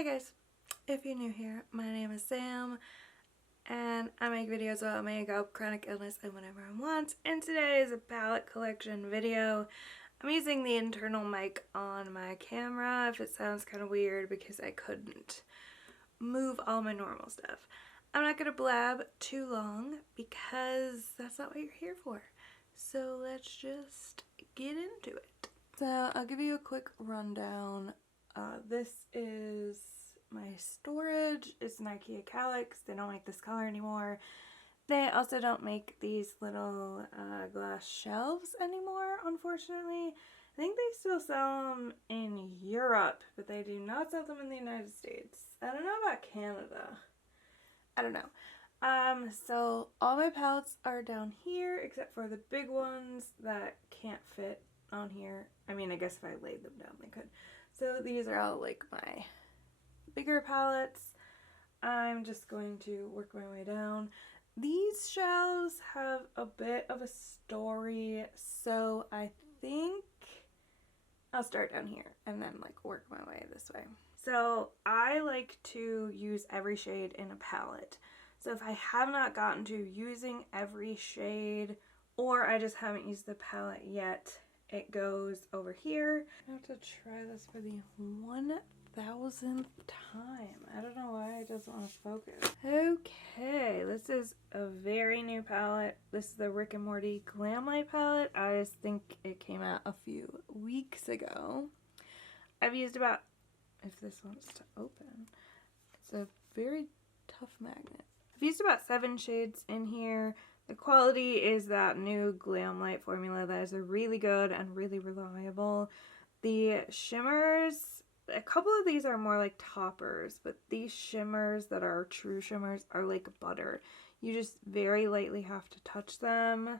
Hi guys, if you're new here, my name is Sam and I make videos about makeup, chronic illness, and whatever I want. And today is a palette collection video. I'm using the internal mic on my camera if it sounds kind of weird because I couldn't move all my normal stuff. I'm not going to blab too long because that's not what you're here for. So let's just get into it. So I'll give you a quick rundown. This is my storage. It's Nike Calyx. They don't make this color anymore. They also don't make these little glass shelves anymore, unfortunately. I think they still sell them in Europe, but they do not sell them in the United States. I don't know about Canada. I don't know. So all my palettes are down here except for the big ones that can't fit on here. I mean, I guess if I laid them down they could. So these are all like my bigger palettes. I'm just going to work my way down. These shelves have a bit of a story, so I think I'll start down here and then like work my way this way. So I like to use every shade in a palette. So if I have not gotten to using every shade or I just haven't used the palette yet, it goes over here. I have to try this for the 1000th time. I don't know why it doesn't want to focus. Okay, this is a very new palette. This is the Rick and Morty Glam Light palette. I just think it came out a few weeks ago. I've used about, if this wants to open, it's a very tough magnet. I've used about 7 shades in here. The quality is that new Glam Light formula that is really good and really reliable. The shimmers, a couple of these are more like toppers, but these shimmers that are true shimmers are like butter. You just very lightly have to touch them,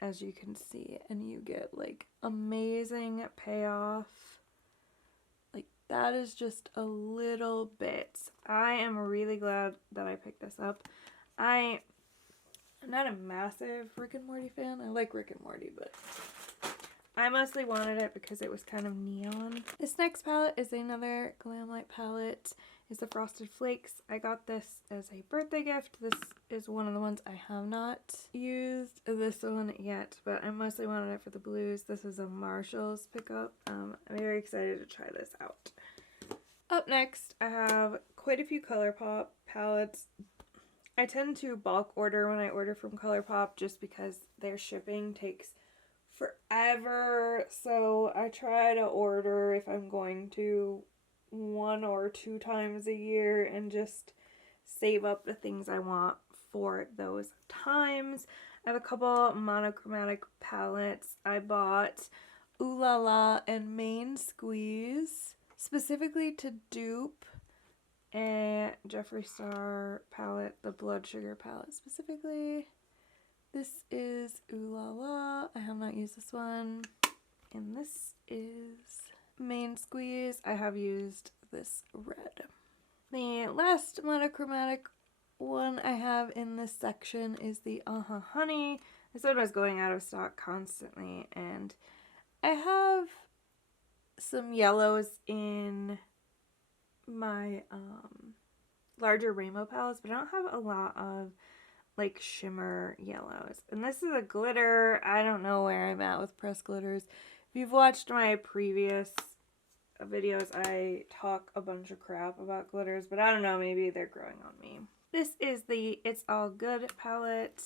as you can see, and you get like amazing payoff. Like that is just a little bit. I am really glad that I picked this up. I'm not a massive Rick and Morty fan. I like Rick and Morty, but I mostly wanted it because it was kind of neon. This next palette is another Glam Light palette. It's the Frosted Flakes. I got this as a birthday gift. This is one of the ones I have not used this one yet, but I mostly wanted it for the blues. This is a Marshall's pickup. I'm very excited to try this out. Up next, I have quite a few ColourPop palettes. I tend to bulk order when I order from ColourPop just because their shipping takes forever. So I try to order if I'm going to 1 or 2 times a year and just save up the things I want for those times. I have a couple monochromatic palettes. I bought Ooh La La and Main Squeeze specifically to dupe a Jeffree Star palette, the Blood Sugar palette specifically. This is Ooh La La. I have not used this one. And this is Main Squeeze. I have used this red. The last monochromatic one I have in this section is the Honey. This one was going out of stock constantly, and I have some yellows in my larger rainbow palettes, but I don't have a lot of like shimmer yellows. And this is a glitter. I don't know where I'm at with pressed glitters. If you've watched my previous videos, I talk a bunch of crap about glitters, but I don't know, maybe they're growing on me. This is the It's All Good palette.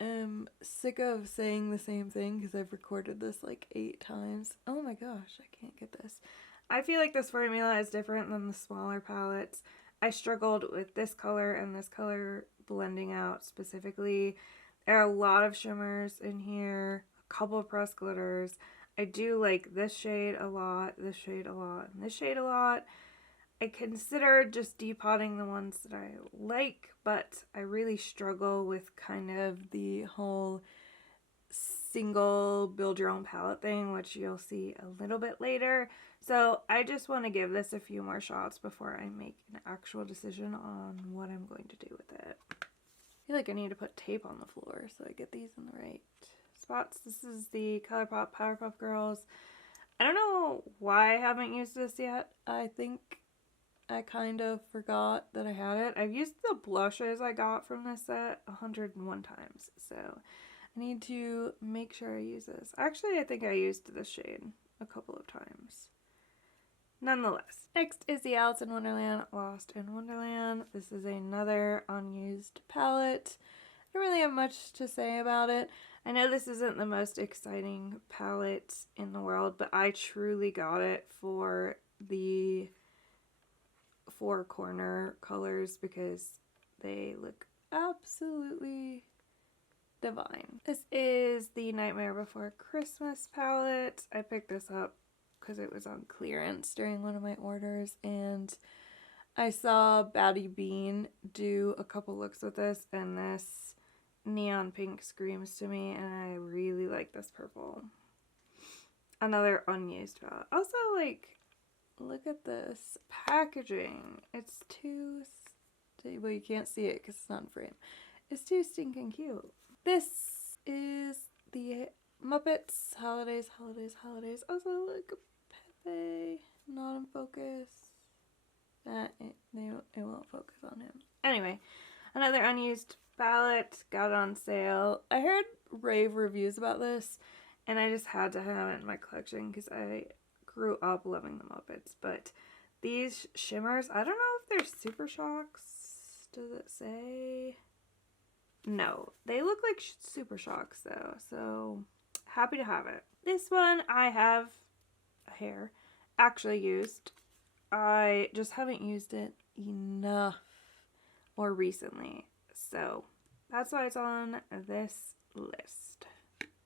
I'm sick of saying the same thing because I've recorded this like 8 times. Oh my gosh, I can't get this. I feel like this formula is different than the smaller palettes. I struggled with this color and this color blending out specifically. There are a lot of shimmers in here, a couple of pressed glitters. I do like this shade a lot, this shade a lot, and this shade a lot. I considered just depotting the ones that I like, but I really struggle with kind of the whole single build your own palette thing, which you'll see a little bit later. So I just want to give this a few more shots before I make an actual decision on what I'm going to do with it. I feel like I need to put tape on the floor so I get these in the right spots. This is the ColourPop Powerpuff Girls. I don't know why I haven't used this yet. I think I kind of forgot that I had it. I've used the blushes I got from this set 101 times, so I need to make sure I use this. Actually, I think I used this shade a couple of times. Nonetheless, next is the Alice in Wonderland Lost in Wonderland. This is another unused palette. I don't really have much to say about it. I know this isn't the most exciting palette in the world, but I truly got it for the four corner colors because they look absolutely divine. This is the Nightmare Before Christmas palette. I picked this up because it was on clearance during one of my orders, and I saw Batty Bean do a couple looks with this, and this neon pink screams to me, and I really like this purple. Another unused palette. Also, like, look at this packaging. It's too, well, you can't see it because it's not in frame. It's too stinking cute. This is the Muppets Holidays. Also, look, Pepe, not in focus. It won't focus on him. Anyway, another unused palette, got it on sale. I heard rave reviews about this, and I just had to have it in my collection because I grew up loving the Muppets. But these shimmers, I don't know if they're Super Shocks. Does it say? No, they look like Super Shocks though, so happy to have it. This one I have actually used. I just haven't used it enough or recently, so that's why it's on this list,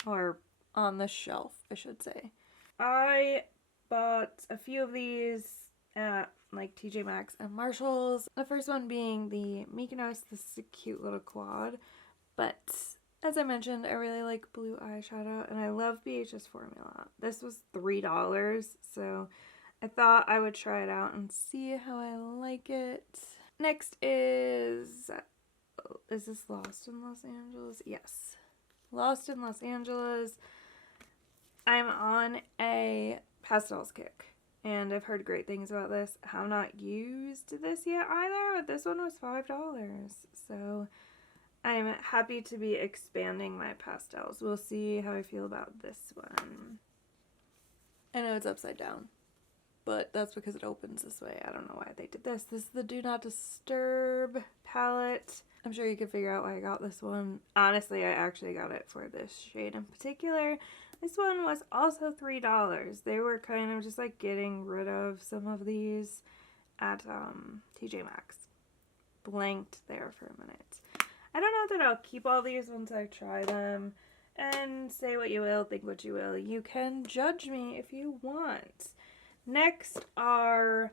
or on the shelf, I should say. I bought a few of these at like TJ Maxx and Marshalls. The first one being the Mykonos. This is a cute little quad, but as I mentioned, I really like blue eyeshadow, and I love BH's formula. This was $3, so I thought I would try it out and see how I like it. Next is this Lost in Los Angeles? Yes. Lost in Los Angeles. I'm on a pastels kick, and I've heard great things about this. I have not used this yet either, but this one was $5, so I'm happy to be expanding my pastels. We'll see how I feel about this one. I know it's upside down, but that's because it opens this way. I don't know why they did this. This is the Do Not Disturb palette. I'm sure you can figure out why I got this one. Honestly, I actually got it for this shade in particular. This one was also $3. They were kind of just like getting rid of some of these at TJ Maxx. Blanked there for a minute. I don't know that I'll keep all these once I try them. And say what you will, think what you will. You can judge me if you want. Next are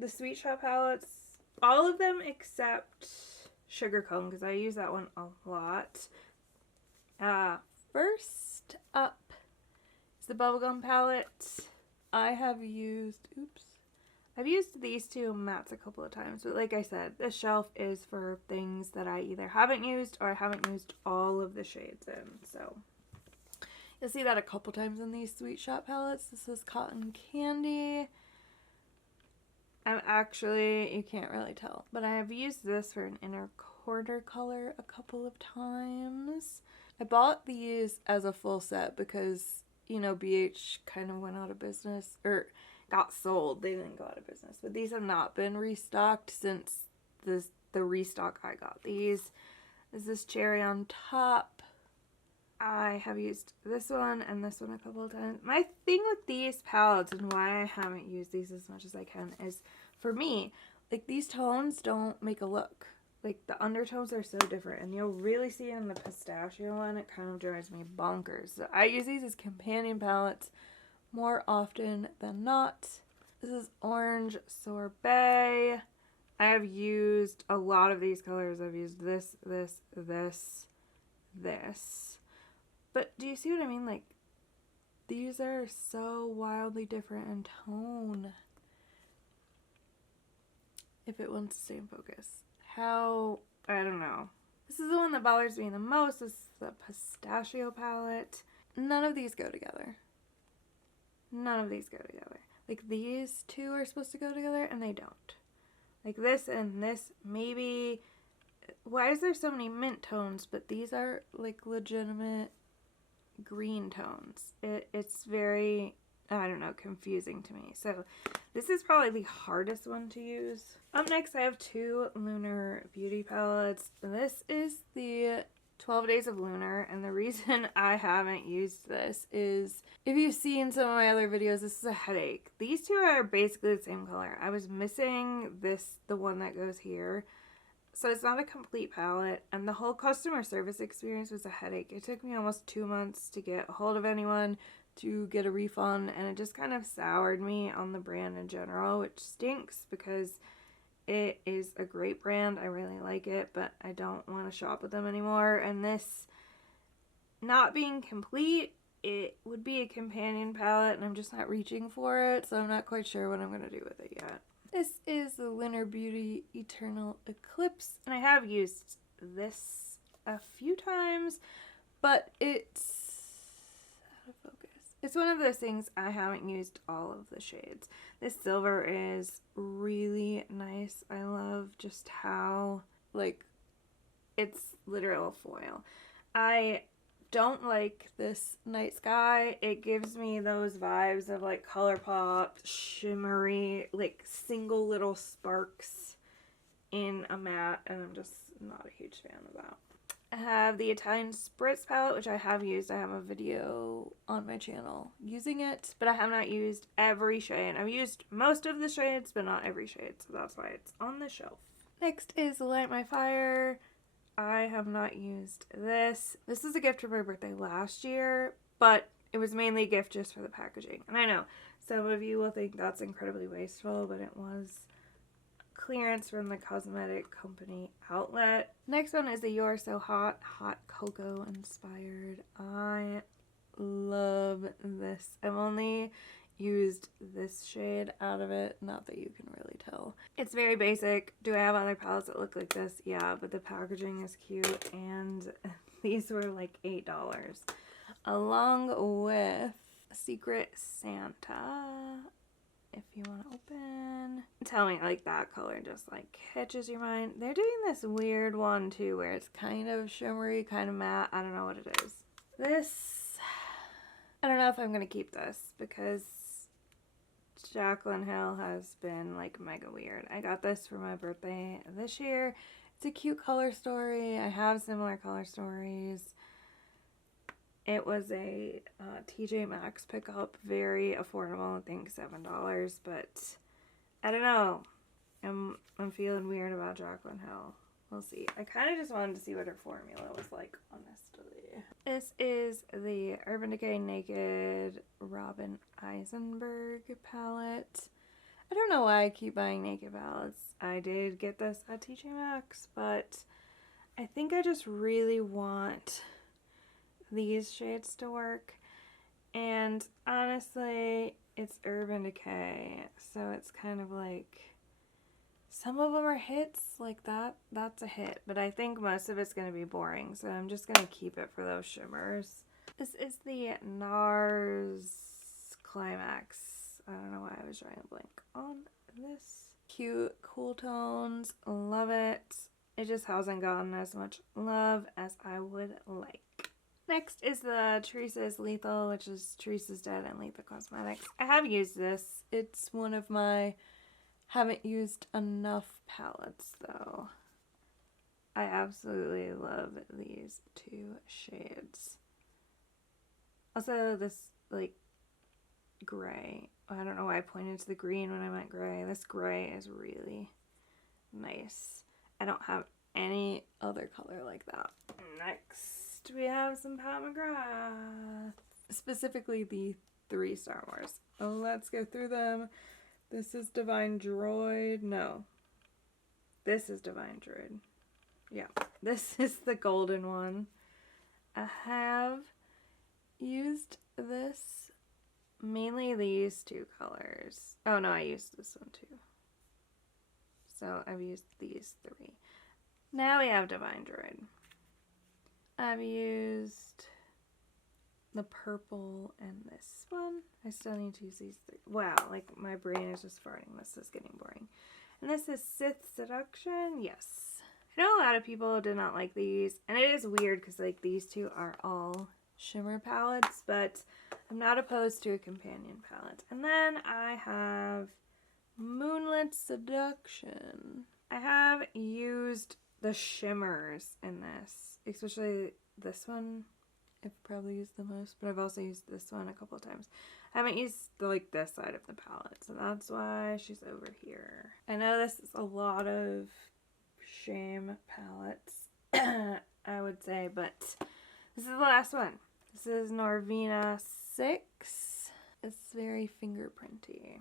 the Sweet Shop palettes. All of them except Sugarcone, because I use that one a lot. First up is the Bubblegum palette. I've used these two mattes a couple of times, but like I said, this shelf is for things that I either haven't used or I haven't used all of the shades in, so you'll see that a couple times in these Sweet Shop palettes. This is Cotton Candy. You can't really tell, but I have used this for an inner quarter color a couple of times. I bought these as a full set because, you know, BH kind of went out of business, or got sold. They didn't go out of business, but these have not been restocked since the restock I got. These is this Cherry on Top. I have used this one and this one a couple of times. My thing with these palettes and why I haven't used these as much as I can is, for me, like, these tones don't make a look. Like, the undertones are so different, and you'll really see in the pistachio one, it kind of drives me bonkers. So I use these as companion palettes more often than not. This is Orange Sorbet. I have used a lot of these colors. I've used this. But do you see what I mean? Like, these are so wildly different in tone. If it wants to stay in focus. I don't know. This is the one that bothers me the most. This is the Pistachio palette. None of these go together. None of these go together. Like these two are supposed to go together and they don't. Like this and this, maybe. Why is there so many mint tones? But these are like legitimate green tones. It's very, I don't know, confusing to me. So this is probably the hardest one to use. Up next, I have two Lunar Beauty palettes. This is the 12 Days of Lunar, and the reason I haven't used this is, if you've seen some of my other videos, this is a headache. These two are basically the same color. I was missing this, the one that goes here. So it's not a complete palette, and the whole customer service experience was a headache. It took me almost 2 months to get a hold of anyone to get a refund, and it just kind of soured me on the brand in general, which stinks because it is a great brand. I really like it, but I don't want to shop with them anymore. And this not being complete, it would be a companion palette, and I'm just not reaching for it, so I'm not quite sure what I'm going to do with it yet. This is the Lunar Beauty Eternal Eclipse, and I have used this a few times, but it's out of focus. It's one of those things I haven't used all of the shades. This silver is really nice. I love just how, like, it's literal foil. I don't like this Night Sky. It gives me those vibes of like ColourPop, shimmery, like single little sparks in a matte, and I'm just not a huge fan of that. I have the Italian Spritz palette, which I have used. I have a video on my channel using it, but I have not used every shade. I've used most of the shades, but not every shade, so that's why it's on the shelf. Next is Light My Fire. I have not used this. This is a gift for my birthday last year, but it was mainly a gift just for the packaging. And I know some of you will think that's incredibly wasteful, but it was clearance from the cosmetic company outlet. Next one is the You're So Hot Hot Cocoa inspired. I love this. I've only used this shade out of it, not that you can really tell. It's very basic. Do I have other palettes that look like this? Yeah, but the packaging is cute, and these were like $8 along with Secret Santa. If you want to open, tell me, like, that color just like catches your mind. They're doing this weird one too where it's kind of shimmery, kind of matte. I don't know what it is. This, I don't know if I'm gonna keep this because Jaclyn Hill has been like mega weird. I got this for my birthday this year. It's a cute color story. I have similar color stories. It was a TJ Maxx pickup, very affordable, I think $7, but I don't know. I'm feeling weird about Jaclyn Hill. We'll see. I kind of just wanted to see what her formula was like, honestly. This is the Urban Decay Naked Robin Eisenberg palette. I don't know why I keep buying naked palettes. I did get this at TJ Maxx, but I think I just really want these shades to work. And honestly, it's Urban Decay, so it's kind of like, some of them are hits, like that's a hit, but I think most of it's going to be boring, so I'm just going to keep it for those shimmers. This is the NARS Climax. I don't know why I was drawing a blank on this. Cute, cool tones, love it. It just hasn't gotten as much love as I would like. Next is the Teresa's Lethal, which is Teresa's Dead and Lethal Cosmetics. I have used this. It's one of my haven't used enough palettes though. I absolutely love these two shades. Also this like gray. I don't know why I pointed to the green when I meant gray. This gray is really nice. I don't have any other color like that. Next, we have some Pat McGrath. Specifically the 3 Star Wars. Let's go through them. This is Divine Droid. No. This is Divine Droid. Yeah. This is the golden one. I have used this, mainly these 2 colors. Oh no, I used this one too. So I've used these 3. Now we have Divine Droid. I've used the purple and this one. I still need to use these 3. wow, like my brain is just farting. This is getting boring. And this is Sith Seduction. Yes. I know a lot of people did not like these, and it is weird because like these two are all shimmer palettes, but I'm not opposed to a companion palette. And then I have Moonlit Seduction. I have used the shimmers in this, especially this one. I've probably used the most, but I've also used this one a couple of times. I haven't used like this side of the palette, so that's why she's over here. I know this is a lot of shame palettes, I would say, but this is the last one. This is Norvina 6. It's very fingerprinty.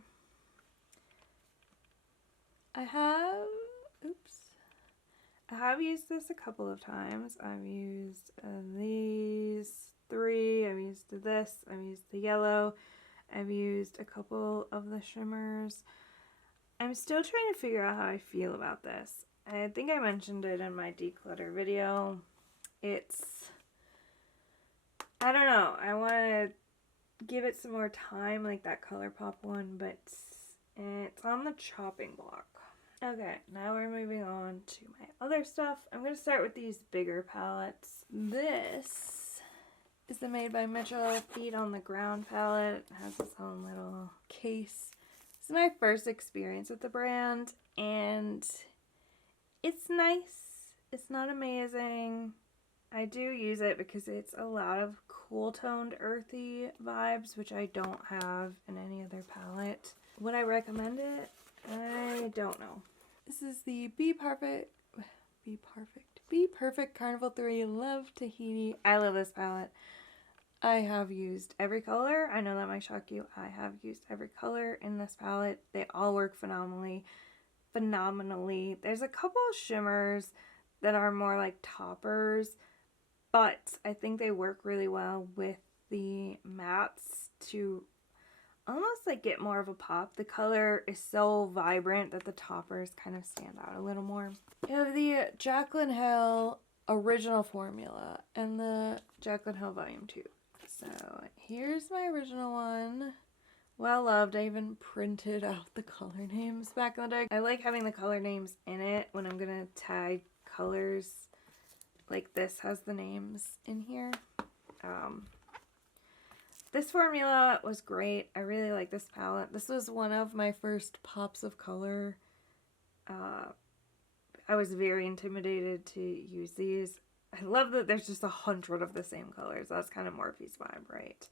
I have used this a couple of times. I've used these 3. I've used this. I've used the yellow. I've used a couple of the shimmers. I'm still trying to figure out how I feel about this. I think I mentioned it in my declutter video. I don't know. I want to give it some more time, like that ColourPop one, but it's on the chopping block. Okay, now we're moving on to my other stuff. I'm going to start with these bigger palettes. This is the Made by Mitchell Feet on the Ground palette. It has its own little case. This is my first experience with the brand, and it's nice. It's not amazing. I do use it because it's a lot of cool-toned, earthy vibes, which I don't have in any other palette. Would I recommend it? I don't know. This is the Be Perfect Carnival 3 Love Tahiti. I love this palette. I have used every color. I know that might shock you. I have used every color in this palette. They all work phenomenally. There's a couple of shimmers that are more like toppers, but I think they work really well with the mattes to almost like get more of a pop. The color is so vibrant that the toppers kind of stand out a little more. You have the Jaclyn Hill original formula and the Jaclyn Hill Volume 2. So here's my original one. Well loved. I even printed out the color names back in the day. I like having the color names in it when I'm gonna tag colors. Like this has the names in here. This formula was great. I really like this palette. This was one of my first pops of color. I was very intimidated to use these. I love that there's just 100 of the same colors. That's kind of Morphe's vibe, right?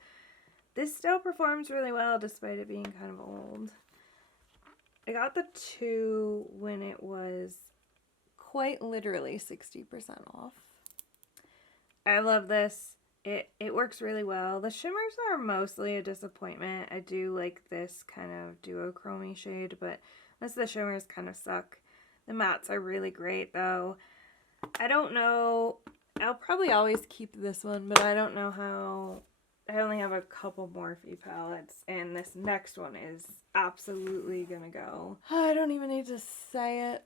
This still performs really well despite it being kind of old. I got the 2 when it was quite literally 60% off. I love this. It works really well. The shimmers are mostly a disappointment. I do like this kind of duochrome shade, but most of the shimmers kind of suck. The mattes are really great though. I don't know. I'll probably always keep this one, but I don't know how. I only have a couple Morphe palettes, and this next one is absolutely gonna go. I don't even need to say it.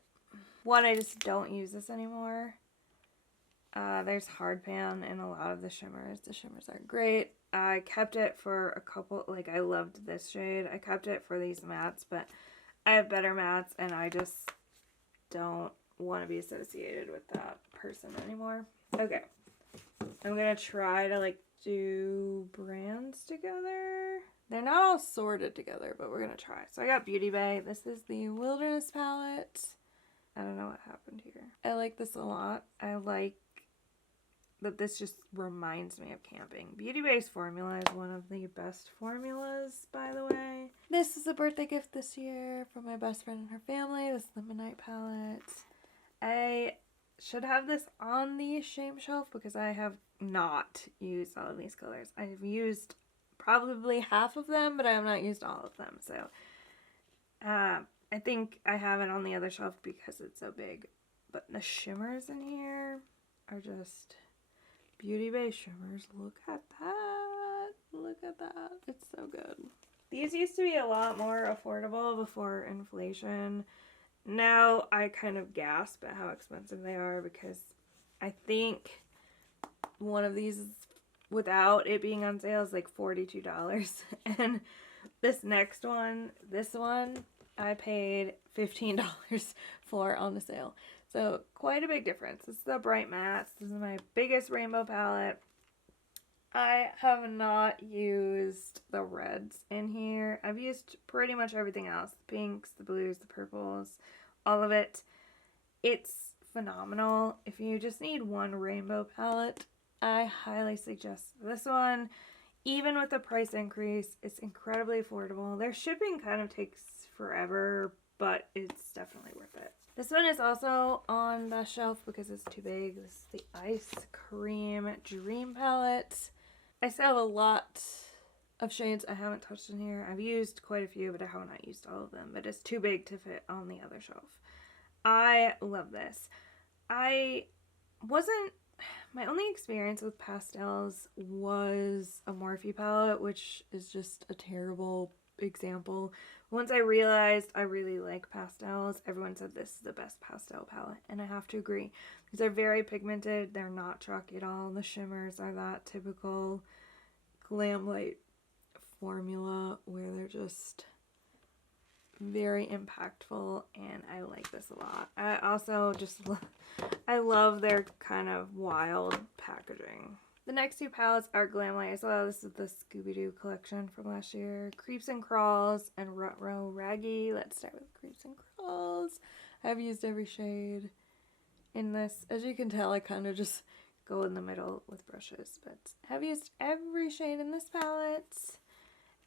One, I just don't use this anymore. There's hardpan in a lot of the shimmers. The shimmers are great. I kept it for a couple, like I loved this shade. I kept it for these mattes, but I have better mattes and I just don't want to be associated with that person anymore. Okay. I'm going to try to like do brands together. They're not all sorted together, but we're going to try. So I got Beauty Bay. This is the Wilderness palette. I don't know what happened here. I like this a lot. I like that this just reminds me of camping. Beauty Bay's formula is one of the best formulas, by the way. This is a birthday gift this year from my best friend and her family. This is the Midnight palette. I should have this on the shame shelf because I have not used all of these colors. I've used probably half of them, but I have not used all of them. So I think I have it on the other shelf because it's so big. But the shimmers in here are just Beauty Bay shimmers. Look at that. Look at that. It's so good. These used to be a lot more affordable before inflation. Now I kind of gasp at how expensive they are because I think one of these, without it being on sale, is like $42. And This next one, this one, I paid $15 for on the sale. So quite a big difference. This is the Bright Mattes. This is my biggest rainbow palette. I have not used the reds in here. I've used pretty much everything else. The pinks, the blues, the purples, all of it. It's phenomenal. If you just need one rainbow palette, I highly suggest this one. Even with the price increase, it's incredibly affordable. Their shipping kind of takes forever, but it's definitely worth it. This one is also on the shelf because it's too big. This is the Ice Cream Dream Palette. I still have a lot of shades I haven't touched in here. I've used quite a few, but I have not used all of them. But it's too big to fit on the other shelf. I love this. My only experience with pastels was a Morphe palette, which is just a terrible example. Once I realized I really like pastels, everyone said this is the best pastel palette, and I have to agree. Because they're very pigmented, they're not chalky at all. The shimmers are that typical glam light formula where they're just very impactful, and I like this a lot. I also just I love their kind of wild packaging. The next two palettes are Glam Light as well. This is the Scooby-Doo collection from last year. Creeps and Crawls and Rut Row Raggy. Let's start with Creeps and Crawls. I've used every shade in this. As you can tell, I kind of just go in the middle with brushes, but I've used every shade in this palette.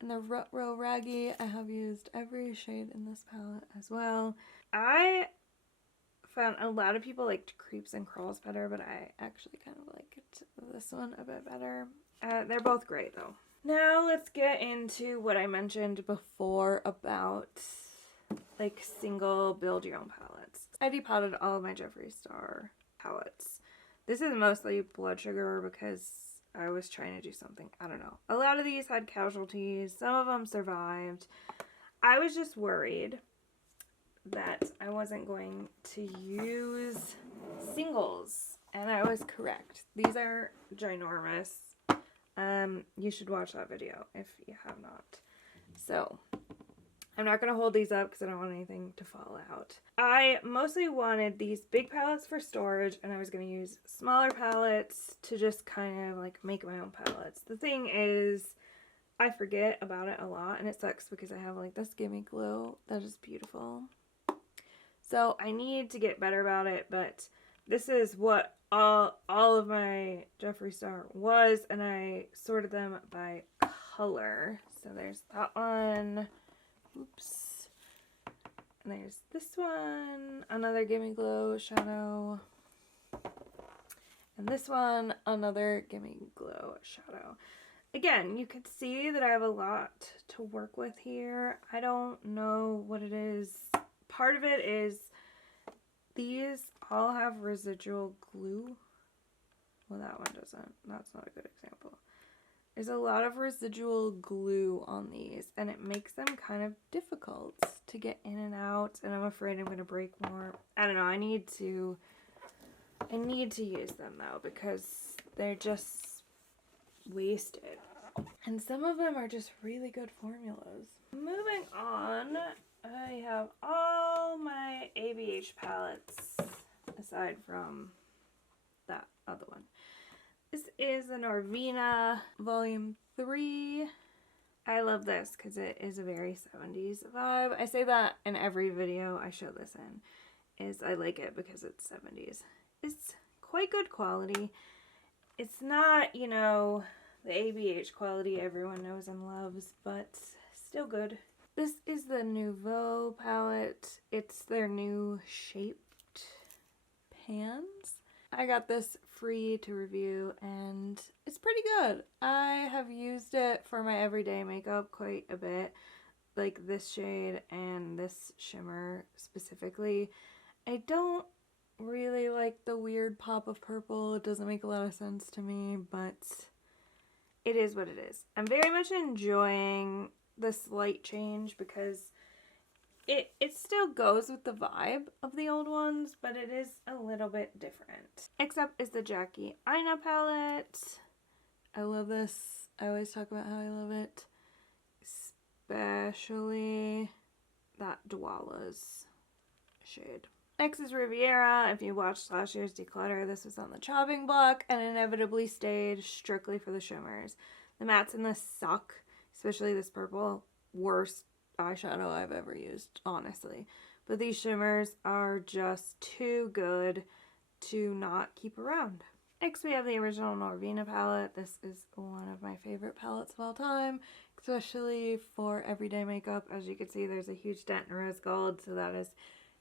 And the Rut Row Raggy, I have used every shade in this palette as well. I found a lot of people liked Creeps and Crawls better, but I actually kind of liked this one a bit better. They're both great though. Now let's get into what I mentioned before about like single build your own palettes. I depotted all of my Jeffree Star palettes. This is mostly blood sugar because I was trying to do something. I don't know. A lot of these had casualties. Some of them survived. I was just worried that I wasn't going to use singles. And I was correct. These are ginormous. You should watch that video if you have not. So, I'm not going to hold these up because I don't want anything to fall out. I mostly wanted these big palettes for storage, and I was going to use smaller palettes to just kind of like make my own palettes. The thing is, I forget about it a lot, and it sucks because I have like this Gimme Glow that is beautiful. So I need to get better about it, but this is what all of my Jeffree Star was, and I sorted them by color. So there's that one. Oops. And there's this one, another Gimme Glow shadow. And this one, another Gimme Glow shadow. Again, you can see that I have a lot to work with here. I don't know what it is. Part of it is these all have residual glue. Well, that one doesn't. That's not a good example. There's a lot of residual glue on these, and it makes them kind of difficult to get in and out, and I'm afraid I'm going to break more. I don't know. I need to use them, though, because they're just wasted. And some of them are just really good formulas. Moving on, I have all my ABH palettes, aside from that other one. This is the Norvina Volume 3. I love this because it is a very 70s vibe. I say that in every video I show this in, is I like it because it's 70s. It's quite good quality. It's not, you know, the ABH quality everyone knows and loves, but still good. This is the Nouveau palette. It's their new shaped pans. I got this free to review, and it's pretty good. I have used it for my everyday makeup quite a bit, like this shade and this shimmer specifically. I don't really like the weird pop of purple. It doesn't make a lot of sense to me, but it is what it is. I'm very much enjoying this light change because it still goes with the vibe of the old ones, but it is a little bit different. Next up is the Jackie Aina palette. I love this. I always talk about how I love it. especially that Dwala's shade. Next is Riviera. If you watched last year's declutter, this was on the chopping block and inevitably stayed strictly for the shimmers. The mattes in this suck, especially this purple. Worst eyeshadow I've ever used, honestly. But these shimmers are just too good to not keep around. Next we have the original Norvina palette. This is one of my favorite palettes of all time, especially for everyday makeup. As you can see, there's a huge dent in rose gold, so that is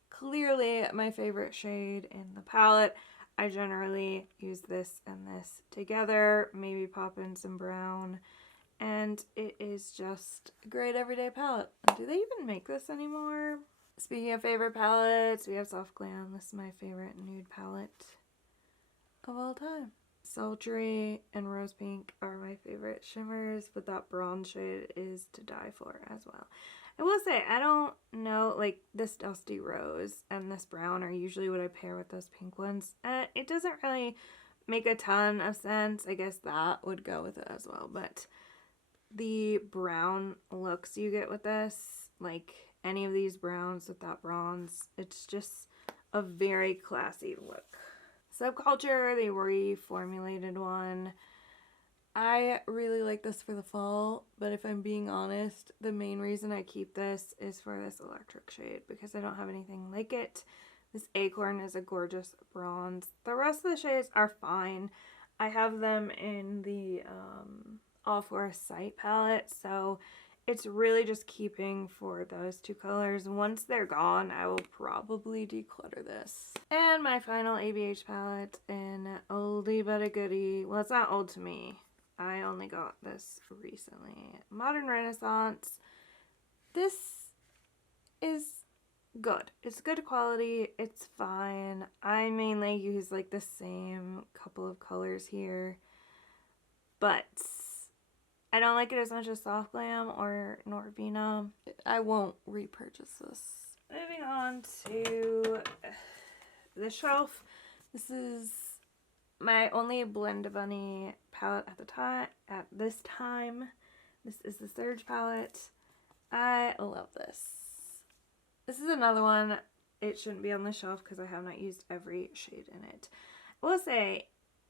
clearly my favorite shade in the palette. I generally use this and this together, maybe pop in some brown, and it is just a great everyday palette. Do they even make this anymore? Speaking of favorite palettes, we have Soft Glam. This is my favorite nude palette of all time. Sultry and Rose Pink are my favorite shimmers, but that bronze shade is to die for as well. I will say, I don't know, like this Dusty Rose and this brown are usually what I pair with those pink ones. It doesn't really make a ton of sense. I guess that would go with it as well, but the brown looks you get with this, like any of these browns with that bronze, it's just a very classy look. Subculture, the reformulated one. I really like this for the fall, but if I'm being honest, the main reason I keep this is for this electric shade because I don't have anything like it. This Acorn is a gorgeous bronze. The rest of the shades are fine. I have them in the All For Sight palette, so it's really just keeping for those two colors. Once they're gone, I will probably declutter this. And my final ABH palette in Oldie But a Goodie. Well, it's not old to me. I only got this recently. Modern Renaissance. This is good. It's good quality. It's fine. I mainly use like the same couple of colors here, but I don't like it as much as Soft Glam or Norvina. I won't repurchase this. Moving on to the shelf. This is my only Blend Bunny palette at this time. This is the Surge palette. I love this. This is another one. It shouldn't be on the shelf because I have not used every shade in it. I will say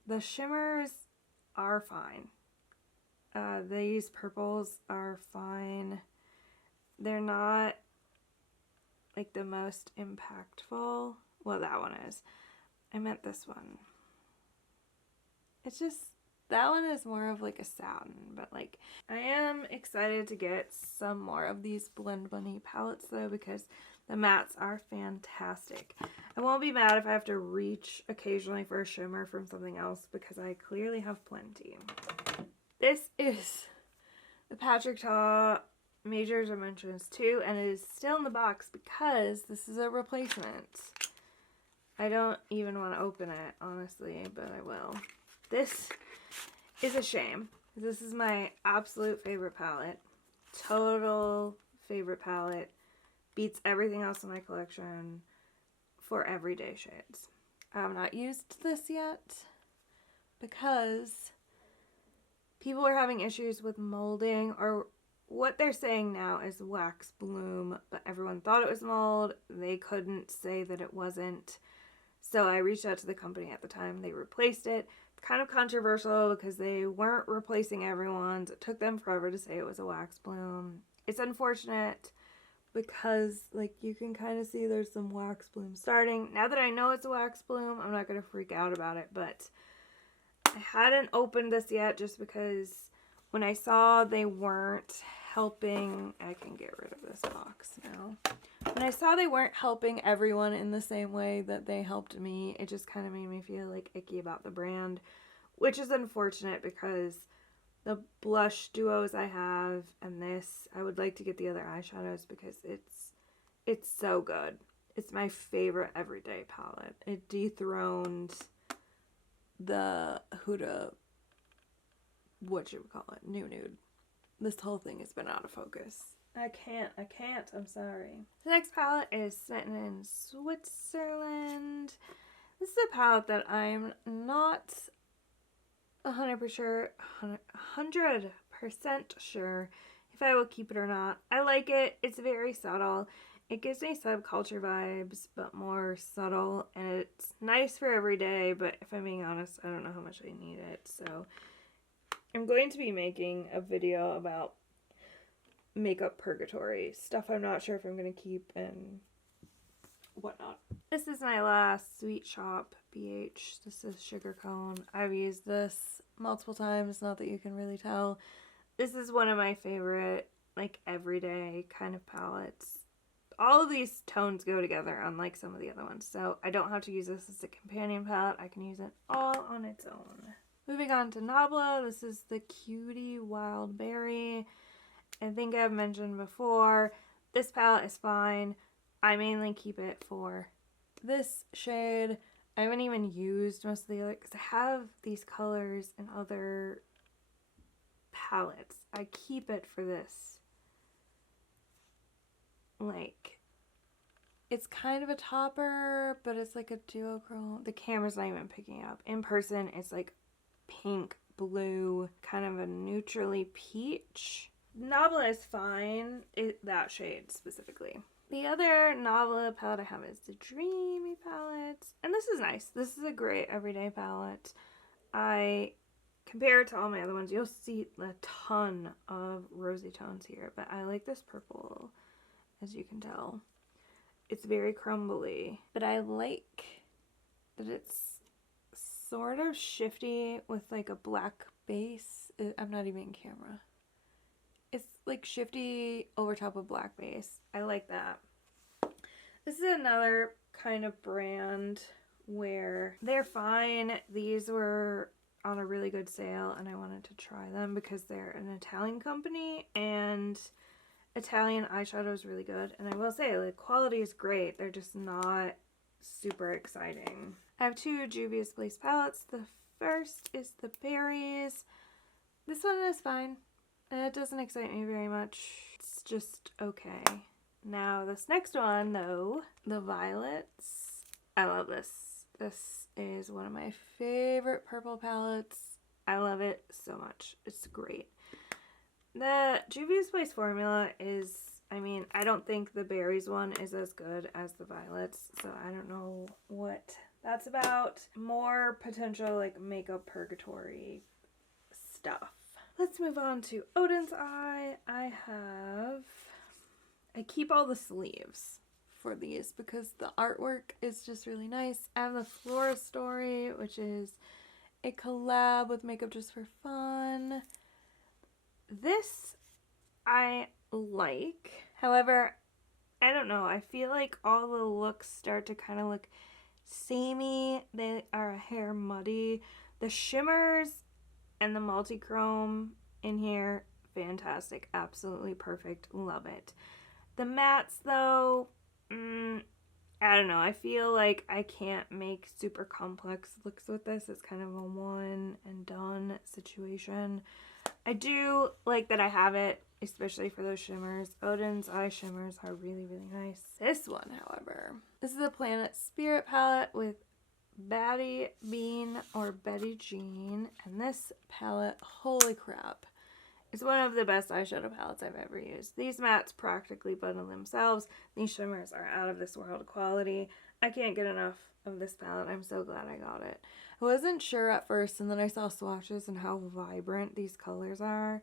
the shimmers are fine. These purples are fine. They're not like the most impactful. Well, that one is. I meant this one. It's just, that one is more of like a satin, but like, I am excited to get some more of these Blend Bunny palettes though, because the mattes are fantastic. I won't be mad if I have to reach occasionally for a shimmer from something else because I clearly have plenty. This is the Patrick Ta Major Dimensions 2, and it is still in the box because this is a replacement. I don't even want to open it, honestly, but I will. This is a shame. This is my absolute favorite palette. Total favorite palette. Beats everything else in my collection for everyday shades. I have not used this yet because people are having issues with molding, or what they're saying now is wax bloom, but everyone thought it was mold. They couldn't say that it wasn't. So I reached out to the company at the time. They replaced it. It's kind of controversial because they weren't replacing everyone's. It took them forever to say it was a wax bloom. It's unfortunate because like you can kind of see there's some wax bloom starting. Now that I know it's a wax bloom, I'm not going to freak out about it, but I hadn't opened this yet just because when I saw they weren't helping, I can get rid of this box now. When I saw they weren't helping everyone in the same way that they helped me, it just kind of made me feel like icky about the brand, which is unfortunate because the blush duos I have and this, I would like to get the other eyeshadows because it's so good. It's my favorite everyday palette. It dethroned the Huda, what you would call it, nude. This whole thing has been out of focus. I can't, I'm sorry. The next palette is Smitten in Switzerland. This is a palette that I'm not 100% sure if I will keep it or not. I like it. It's very subtle. It gives me subculture vibes, but more subtle, and it's nice for every day, but if I'm being honest, I don't know how much I need it, so I'm going to be making a video about makeup purgatory, stuff I'm not sure if I'm going to keep and whatnot. This is my last Sweet Shop BH. This is Sugar Cone. I've used this multiple times, not that you can really tell. This is one of my favorite, like, everyday kind of palettes. All of these tones go together, unlike some of the other ones, so I don't have to use this as a companion palette. I can use it all on its own. Moving on to Nabla, this is the Cutie Wild Berry. I think I've mentioned before, this palette is fine. I mainly keep it for this shade. I haven't even used most of the other, because I have these colors in other palettes. I keep it for this. Like, it's kind of a topper, but it's like a duochrome. The camera's not even picking it up. In person, it's like pink, blue, kind of a neutrally peach. Nabla is fine, that shade specifically. The other Nabla palette I have is the Dreamy palette, and this is nice. This is a great everyday palette. Compared to all my other ones, you'll see a ton of rosy tones here, but I like this purple, as you can tell. It's very crumbly, but I like that it's sort of shifty with like a black base. I'm not even in camera. It's like shifty over top of black base. I like that. This is another kind of brand where they're fine. These were on a really good sale and I wanted to try them because they're an Italian company and Italian eyeshadow is really good. And I will say, like, quality is great. They're just not super exciting. I have two Juvia's Place palettes. The first is the Berries. This one is fine. It doesn't excite me very much. It's just okay. Now this next one though, the Violets. I love this. This is one of my favorite purple palettes. I love it so much. It's great. The Juvia's Place formula is, I mean, I don't think the Berries one is as good as the Violets, so I don't know what that's about. More potential like makeup purgatory stuff. Let's move on to Odin's Eye. I keep all the sleeves for these because the artwork is just really nice. I have the Flora Story, which is a collab with Makeup Just for Fun. This I like. However, I don't know. I feel like all the looks start to kind of look samey. They are a hair muddy. The shimmers and the multi-chrome in here, fantastic. Absolutely perfect. Love it. The mattes, though, I don't know. I feel like I can't make super complex looks with this. It's kind of a one and done situation. I do like that I have it, especially for those shimmers. Odin's Eye shimmers are really, really nice. This one, however, this is the Planet Spirit palette with Batty Bean or Betty Jean, and this palette, holy crap, is one of the best eyeshadow palettes I've ever used. These mattes practically bundle themselves. These shimmers are out of this world quality. I can't get enough of this palette. I'm so glad I got it. I wasn't sure at first, and then I saw swatches and how vibrant these colors are.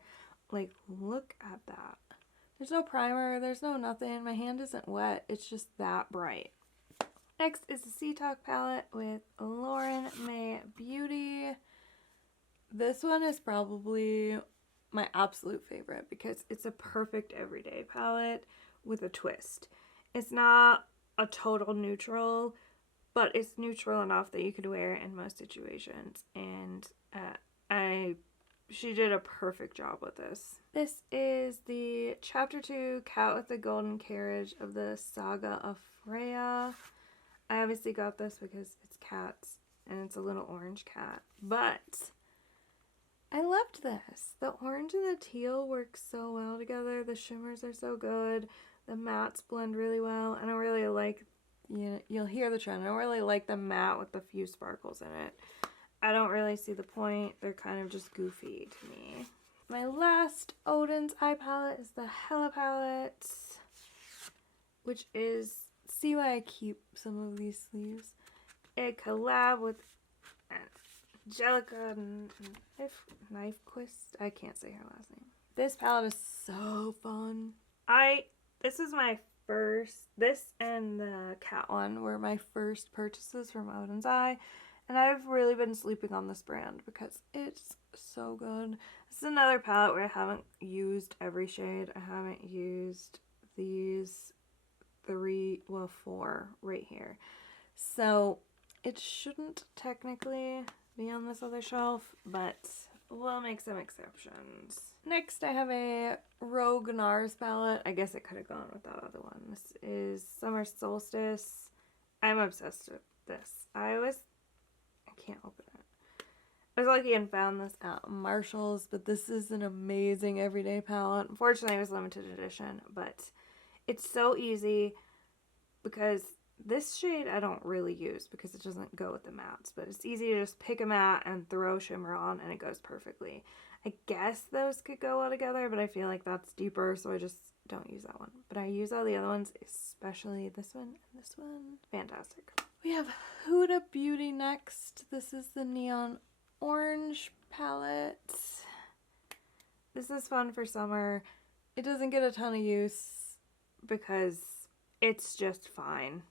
Like, look at that. There's no primer, there's no nothing. My hand isn't wet, it's just that bright. Next is the Sea Talk palette with Lauren May Beauty. This one is probably my absolute favorite because it's a perfect everyday palette with a twist. It's not a total neutral, but it's neutral enough that you could wear it in most situations. And she did a perfect job with this. This is the Chapter 2 Cat with the Golden Carriage of the Saga of Freya. I obviously got this because it's cats and it's a little orange cat, but I loved this. The orange and the teal work so well together. The shimmers are so good. The mattes blend really well. I don't really like, you'll hear the trend. I don't really like the matte with the few sparkles in it. I don't really see the point. They're kind of just goofy to me. My last Odin's eye palette is the Hella palette, which is, see why I keep some of these sleeves, a collab with Angelica Knifequist. I can't say her last name. This palette is so fun. This is my first, this and the cat one were my first purchases from Odin's Eye, and I've really been sleeping on this brand because it's so good. This is another palette where I haven't used every shade. I haven't used these four right here. So it shouldn't technically be on this other shelf, but we'll make some exceptions. Next, I have a Rogue NARS palette. I guess it could have gone with that other one. This is Summer Solstice. I'm obsessed with this. I can't open it. I was lucky and found this at Marshall's, but this is an amazing everyday palette. Unfortunately, it was limited edition, but it's so easy because this shade I don't really use because it doesn't go with the mattes, but it's easy to just pick a matte and throw shimmer on and it goes perfectly. I guess those could go well together, but I feel like that's deeper, so I just don't use that one. But I use all the other ones, especially this one and this one. Fantastic. We have Huda Beauty next. This is the Neon Orange palette. This is fun for summer. It doesn't get a ton of use because it's just fine.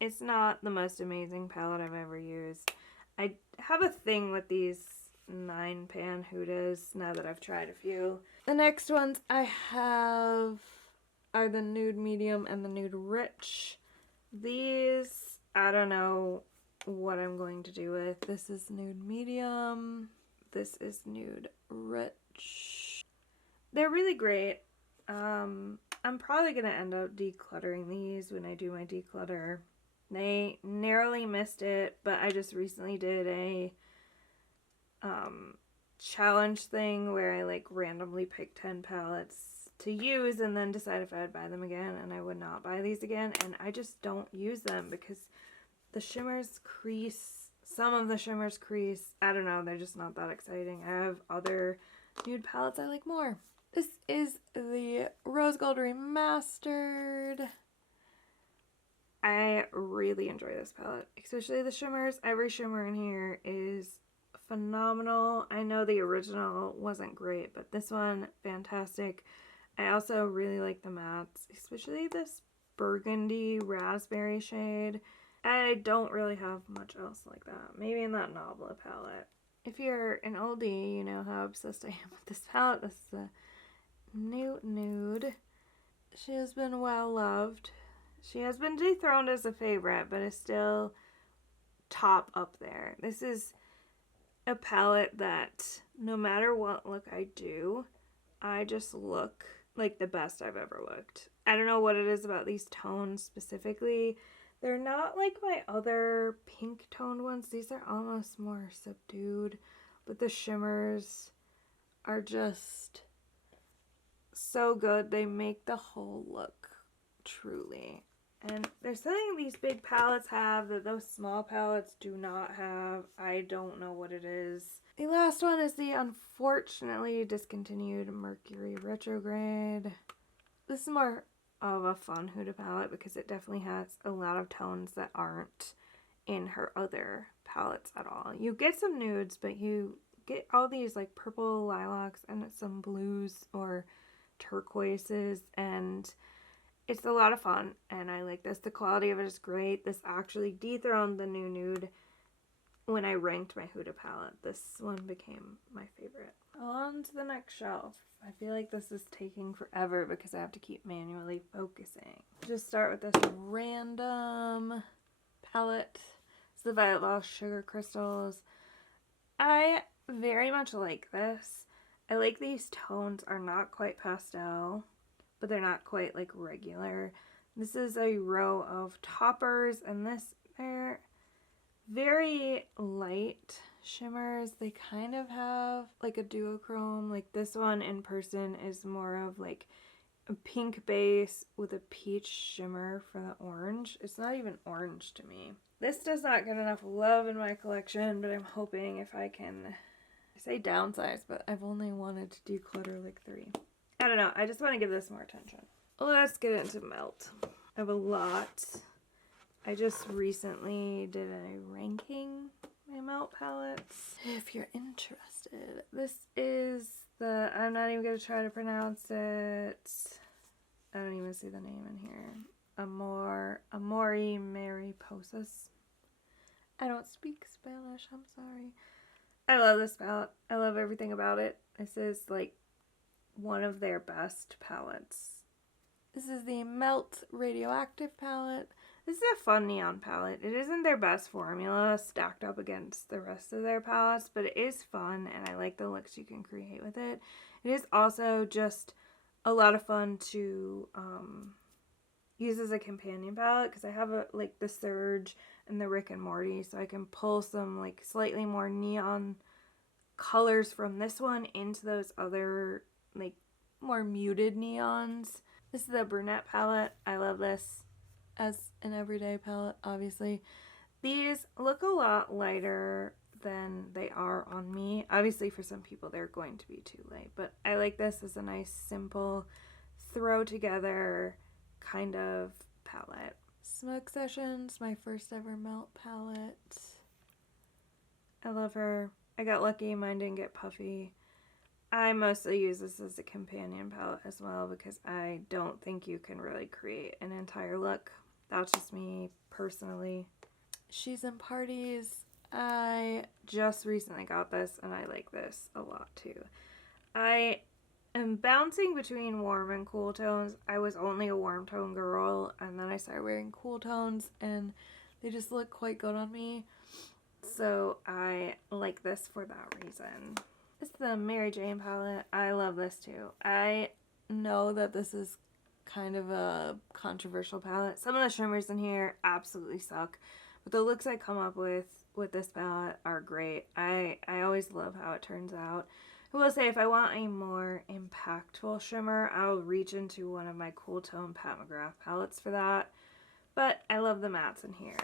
It's not the most amazing palette I've ever used. I have a thing with these 9-pan Hudas now that I've tried a few. The next ones I have are the Nude Medium and the Nude Rich. These, I don't know what I'm going to do with. This is Nude Medium. This is Nude Rich. They're really great. I'm probably going to end up decluttering these when I do my declutter. They narrowly missed it, but I just recently did a challenge thing where I like randomly picked 10 palettes to use and then decide if I would buy them again, and I would not buy these again, and I just don't use them because the shimmers crease. Some of the shimmers crease. I don't know, they're just not that exciting. I have other nude palettes I like more. This is the Rose Gold Remastered. I really enjoy this palette, especially the shimmers. Every shimmer in here is phenomenal. I know the original wasn't great, but this one, fantastic. I also really like the mattes, especially this burgundy raspberry shade. I don't really have much else like that. Maybe in that Nobla palette. If you're an oldie, you know how obsessed I am with this palette. This is the Nude. She has been well loved. She has been dethroned as a favorite, but is still top up there. This is a palette that no matter what look I do, I just look like the best I've ever looked. I don't know what it is about these tones specifically. They're not like my other pink toned ones. These are almost more subdued, but the shimmers are just so good. They make the whole look truly. And there's something these big palettes have that those small palettes do not have. I don't know what it is. The last one is the unfortunately discontinued Mercury Retrograde. This is more of a fun Huda palette because it definitely has a lot of tones that aren't in her other palettes at all. You get some nudes, but you get all these like purple lilacs and some blues or turquoises, and it's a lot of fun, and I like this. The quality of it is great. This actually dethroned the new nude when I ranked my Huda palette. This one became my favorite. On to the next shelf. I feel like this is taking forever because I have to keep manually focusing. Just start with this random palette. It's the Violet Voss Sugar Crystals. I very much like this. I like these tones are not quite pastel, but they're not quite like regular. This is a row of toppers, and they're very light shimmers. They kind of have like a duochrome. Like this one in person is more of like a pink base with a peach shimmer for the orange. It's not even orange to me. This does not get enough love in my collection, but I'm hoping if I can say downsize, but I've only wanted to declutter like 3. I don't know. I just want to give this more attention. Let's get into melt. I have a lot. I just recently did a ranking my melt palettes. If you're interested, this is the, I'm not even going to try to pronounce it. I don't even see the name in here. Amori Mariposas. I don't speak Spanish, I'm sorry. I love this palette. I love everything about it. This is like one of their best palettes. This is the Melt Radioactive palette. This is a fun neon palette. It isn't their best formula stacked up against the rest of their palettes, but it is fun and I like the looks you can create with it. It is also just a lot of fun to use as a companion palette because I have like the Surge and the Rick and Morty, so I can pull some like slightly more neon colors from this one into those other like more muted neons. This is the brunette palette. I love this as an everyday palette, obviously. These look a lot lighter than they are on me. Obviously for some people they're going to be too light, but I like this as a nice simple throw together kind of palette. Smoke Sessions, my first ever melt palette. I love her. I got lucky, mine didn't get puffy. I mostly use this as a companion palette as well because I don't think you can really create an entire look. That's just me personally. She's in Parties. I just recently got this and I like this a lot too. I am bouncing between warm and cool tones. I was only a warm tone girl and then I started wearing cool tones and they just look quite good on me. So I like this for that reason. This is the Mary Jane palette. I love this too. I know that this is kind of a controversial palette. Some of the shimmers in here absolutely suck, but the looks I come up with this palette are great. I always love how it turns out. I will say if I want a more impactful shimmer, I'll reach into one of my Cool Tone Pat McGrath palettes for that, but I love the mattes in here.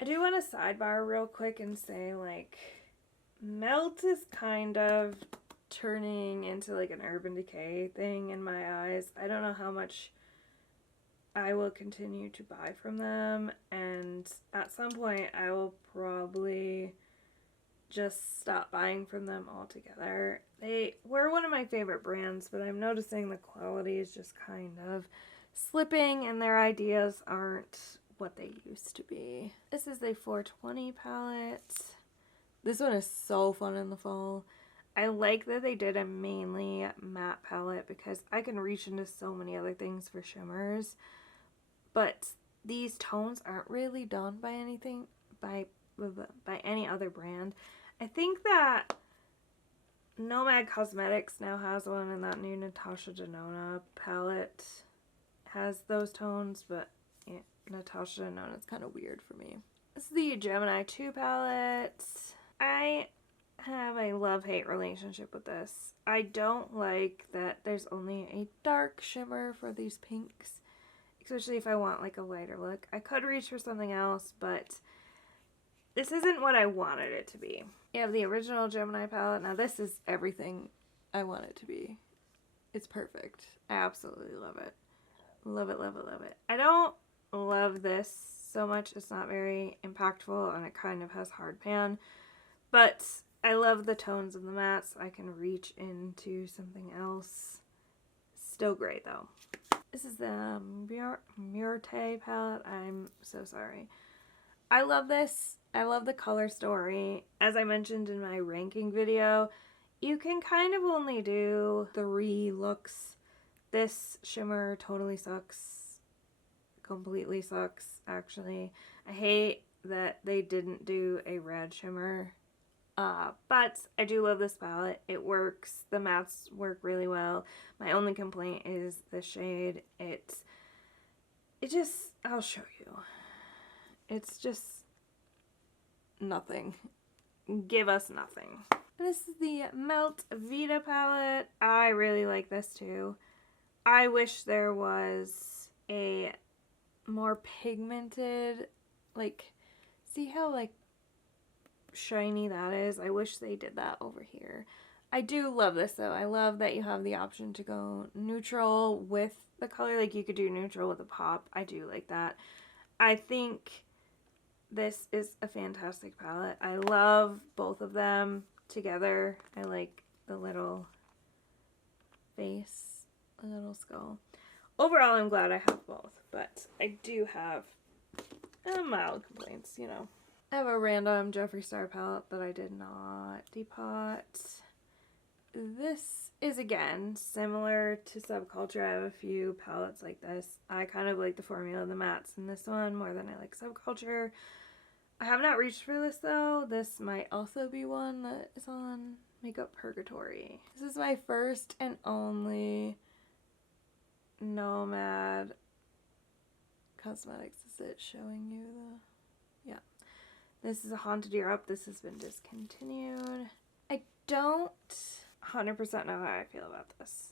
I do want to sidebar real quick and say, like, Melt is kind of turning into like an Urban Decay thing in my eyes. I don't know how much I will continue to buy from them, and at some point I will probably just stop buying from them altogether. They were one of my favorite brands, but I'm noticing the quality is just kind of slipping and their ideas aren't what they used to be. This is the 420 palette. This one is so fun in the fall. I like that they did a mainly matte palette because I can reach into so many other things for shimmers, but these tones aren't really done by anything, by any other brand. I think that Nomad Cosmetics now has one, and that new Natasha Denona palette has those tones, but yeah, Natasha Denona is kind of weird for me. This is the Gemini 2 palette. I have a love-hate relationship with this. I don't like that there's only a dark shimmer for these pinks, especially if I want like a lighter look. I could reach for something else, but this isn't what I wanted it to be. You have the original Gemini palette. Now this is everything I want it to be. It's perfect. I absolutely love it. Love it, love it, love it. I don't love this so much. It's not very impactful and it kind of has hard pan, but I love the tones of the mattes. I can reach into something else. Still great though. This is the Murte palette. I'm so sorry. I love this. I love the color story. As I mentioned in my ranking video, you can kind of only do 3 looks. This shimmer totally sucks. Completely sucks, actually. I hate that they didn't do a red shimmer. But I do love this palette. It works. The mattes work really well. My only complaint is the shade. It just, I'll show you. It's just nothing. Give us nothing. This is the Melt Vita palette. I really like this too. I wish there was a more pigmented, like, see how like shiny that is. I wish they did that over here. I do love this though. I love that you have the option to go neutral with the color. Like you could do neutral with a pop. I do like that. I think this is a fantastic palette. I love both of them together. I like the little face, a little skull. Overall, I'm glad I have both, but I do have mild complaints, you know. I have a random Jeffree Star palette that I did not depot. This is, again, similar to Subculture. I have a few palettes like this. I kind of like the formula of the mattes in this one more than I like Subculture. I have not reached for this, though. This might also be one that is on Makeup Purgatory. This is my first and only Nomad Cosmetics. Is it showing you the... Yeah. This is a Haunted Europe. This has been discontinued. I don't 100% know how I feel about this.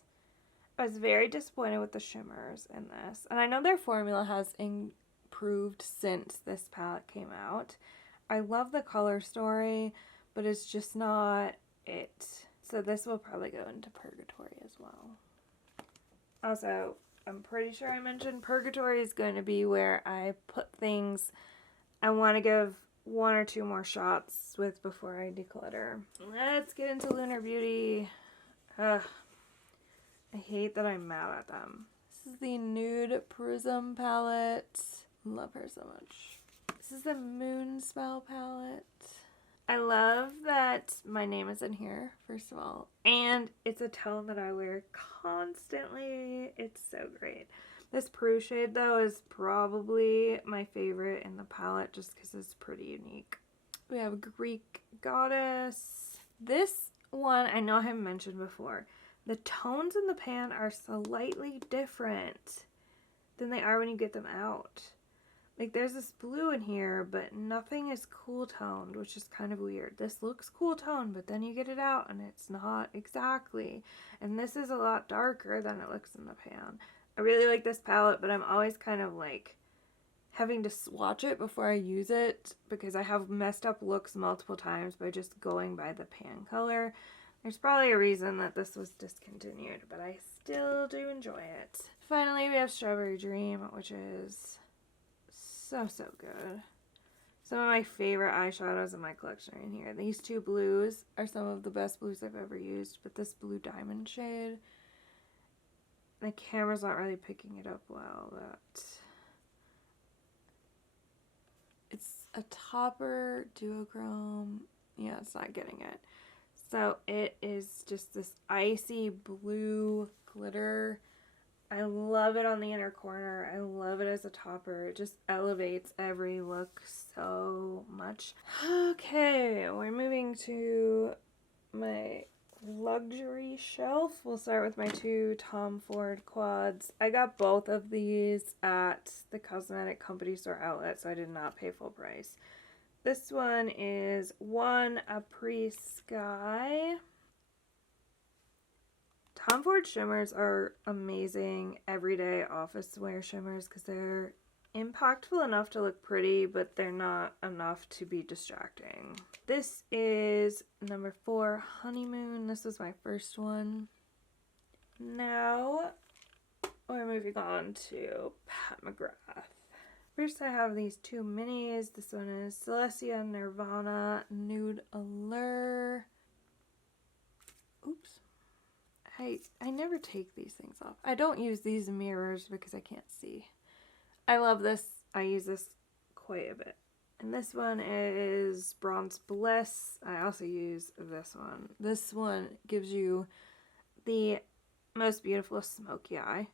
I was very disappointed with the shimmers in this. And I know their formula has improved since this palette came out. I love the color story, but it's just not it. So this will probably go into Purgatory as well. Also, I'm pretty sure I mentioned Purgatory is going to be where I put things I want to give 1 or 2 more shots with before I declutter. Let's get into Lunar Beauty. Ugh. I hate that I'm mad at them. This is the Nude Prism palette. Love her so much. This is the Moon Spell palette. I love that my name is in here, first of all. And it's a tone that I wear constantly. It's so great. This Peru shade, though, is probably my favorite in the palette just because it's pretty unique. We have Greek Goddess. This one, I know I haven't mentioned before. The tones in the pan are slightly different than they are when you get them out. Like, there's this blue in here, but nothing is cool toned, which is kind of weird. This looks cool toned, but then you get it out and it's not exactly. And this is a lot darker than it looks in the pan. I really like this palette, but I'm always kind of like having to swatch it before I use it because I have messed up looks multiple times by just going by the pan color. There's probably a reason that this was discontinued, but I still do enjoy it. Finally, we have Strawberry Dream, which is so good. Some of my favorite eyeshadows in my collection are in here. These 2 blues are some of the best blues I've ever used, but this blue diamond shade, the camera's not really picking it up well, but it's a topper duochrome. Yeah, it's not getting it. So it is just this icy blue glitter. I love it on the inner corner. I love it as a topper. It just elevates every look so much. Okay, we're moving to my luxury shelf. We'll start with my 2 Tom Ford quads. I got both of these at the cosmetic company store outlet, so I did not pay full price. This one is One Après Sky. Tom Ford shimmers are amazing everyday office wear shimmers because they're impactful enough to look pretty, but they're not enough to be distracting. This is number 4, Honeymoon. This was my first one. Now we're moving on to Pat McGrath. First I have these 2 minis. This one is Celestia Nirvana Nude Allure. Oops. I never take these things off. I don't use these mirrors because I can't see. I love this. I use this quite a bit. And this one is Bronze Bliss. I also use this one. This one gives you the most beautiful smoky eye.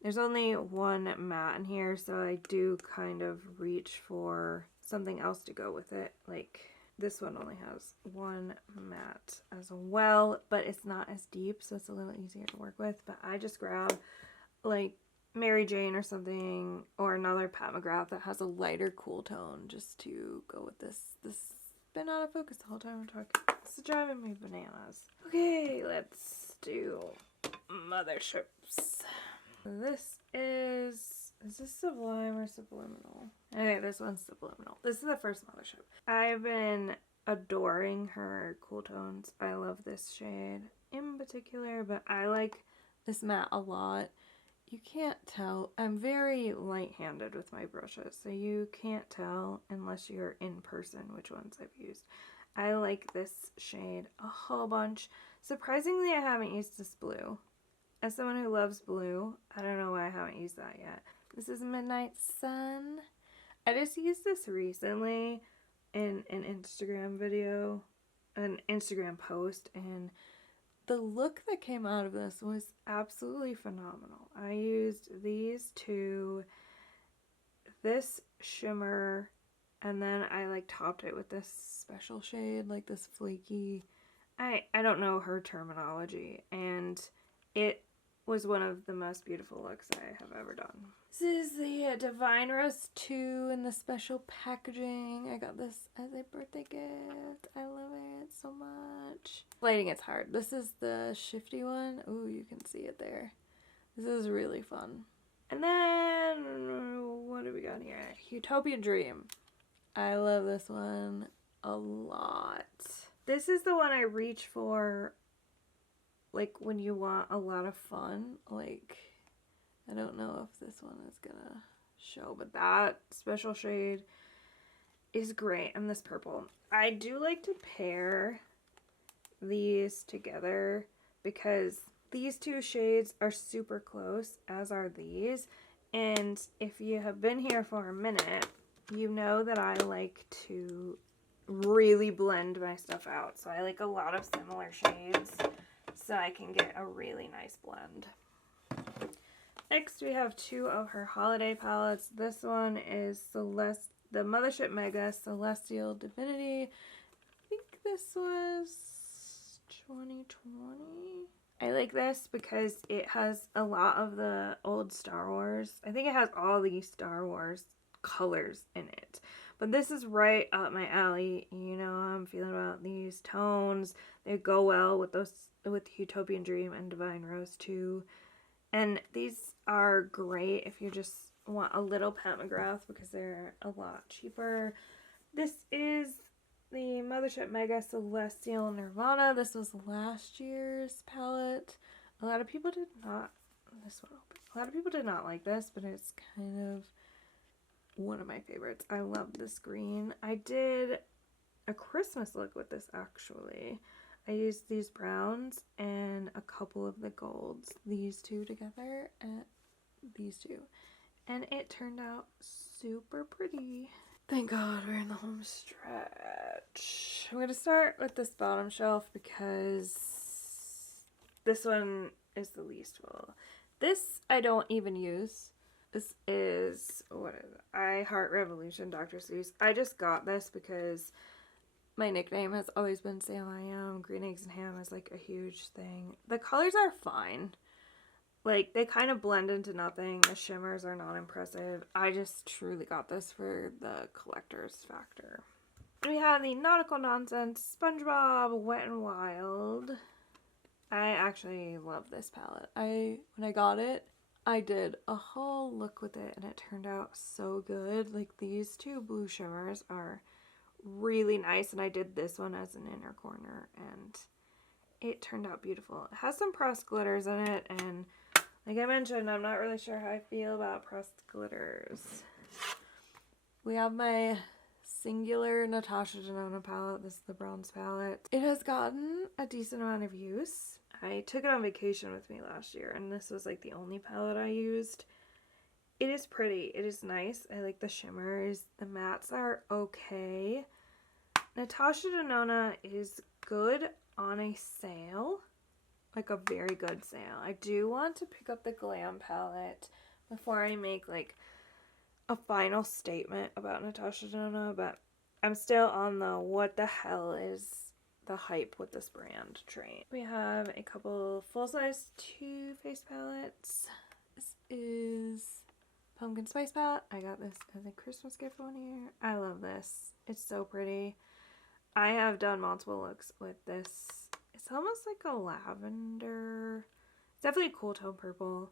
There's only one matte in here, so I do kind of reach for something else to go with it. Like, this one only has one matte as well, but it's not as deep, so it's a little easier to work with. But I just grab, like, Mary Jane or something, or another Pat McGrath that has a lighter cool tone just to go with this. This has been out of focus the whole time I'm talking. This is driving me bananas. Okay, let's do Motherships. This is this Sublime or Subliminal? Okay, this one's Subliminal. This is the first Mothership. I've been adoring her cool tones. I love this shade in particular, but I like this matte a lot. You can't tell. I'm very light-handed with my brushes, so you can't tell unless you're in person which ones I've used. I like this shade a whole bunch. Surprisingly, I haven't used this blue. As someone who loves blue, I don't know why I haven't used that yet. This is Midnight Sun. I just used this recently in an Instagram video, an Instagram post, and the look that came out of this was absolutely phenomenal. I used these two, this shimmer, and then I like topped it with this special shade, like this flaky, I don't know her terminology, and it was one of the most beautiful looks I have ever done. This is the Divine Rose 2 in the special packaging. I got this as a birthday gift. I love it so much. Lighting it's hard. This is the shifty one. Ooh, you can see it there. This is really fun. And then, what do we got here? Utopian Dream. I love this one a lot. This is the one I reach for, like, when you want a lot of fun. Like, I don't know if this one is gonna show, but that special shade is great. And this purple. I do like to pair these together because these two shades are super close, as are these. And if you have been here for a minute, you know that I like to really blend my stuff out. So I like a lot of similar shades so I can get a really nice blend. Next we have two of her holiday palettes. This one is the Mothership Mega Celestial Divinity. I think this was 2020. I like this because it has a lot of the old Star Wars. I think it has all the Star Wars colors in it. But this is right up my alley. You know how I'm feeling about these tones. They go well with Utopian Dream and Divine Rose 2. And these are great if you just want a little Pat McGrath because they're a lot cheaper. This is the Mothership Mega Celestial Nirvana. This was last year's palette. A lot of people did not like this, but it's kind of one of my favorites. I love this green. I did a Christmas look with this actually. I used these browns and a couple of the golds, these two together and these two, and it turned out super pretty. Thank God we're in the home stretch. I'm going to start with this bottom shelf because this one is the least full. This I don't even use. This is, what is it? I Heart Revolution, Dr. Seuss. I just got this because my nickname has always been Sam I Am. Green Eggs and Ham is like a huge thing. The colors are fine. Like, they kind of blend into nothing. The shimmers are not impressive. I just truly got this for the collector's factor. We have the Nautical Nonsense SpongeBob Wet n Wild. I actually love this palette. When I got it, I did a whole look with it and it turned out so good. Like, these two blue shimmers are really nice, and I did this one as an inner corner and it turned out beautiful. It has some pressed glitters in it, and like I mentioned, I'm not really sure how I feel about pressed glitters. We have my Singular Natasha Denona palette. This is the bronze palette. It has gotten a decent amount of use. I took it on vacation with me last year, and this was like the only palette I used. It is pretty. It is nice. I like the shimmers. The mattes are okay. Natasha Denona is good on a sale. Like a very good sale. I do want to pick up the Glam palette before I make like a final statement about Natasha Denona, but I'm still on the what the hell is the hype with this brand train. We have a couple full-size Too Faced palettes. This is Pumpkin Spice palette. I got this as a Christmas gift one year. I love this. It's so pretty. I have done multiple looks with this. It's almost like a lavender. It's definitely a cool tone purple.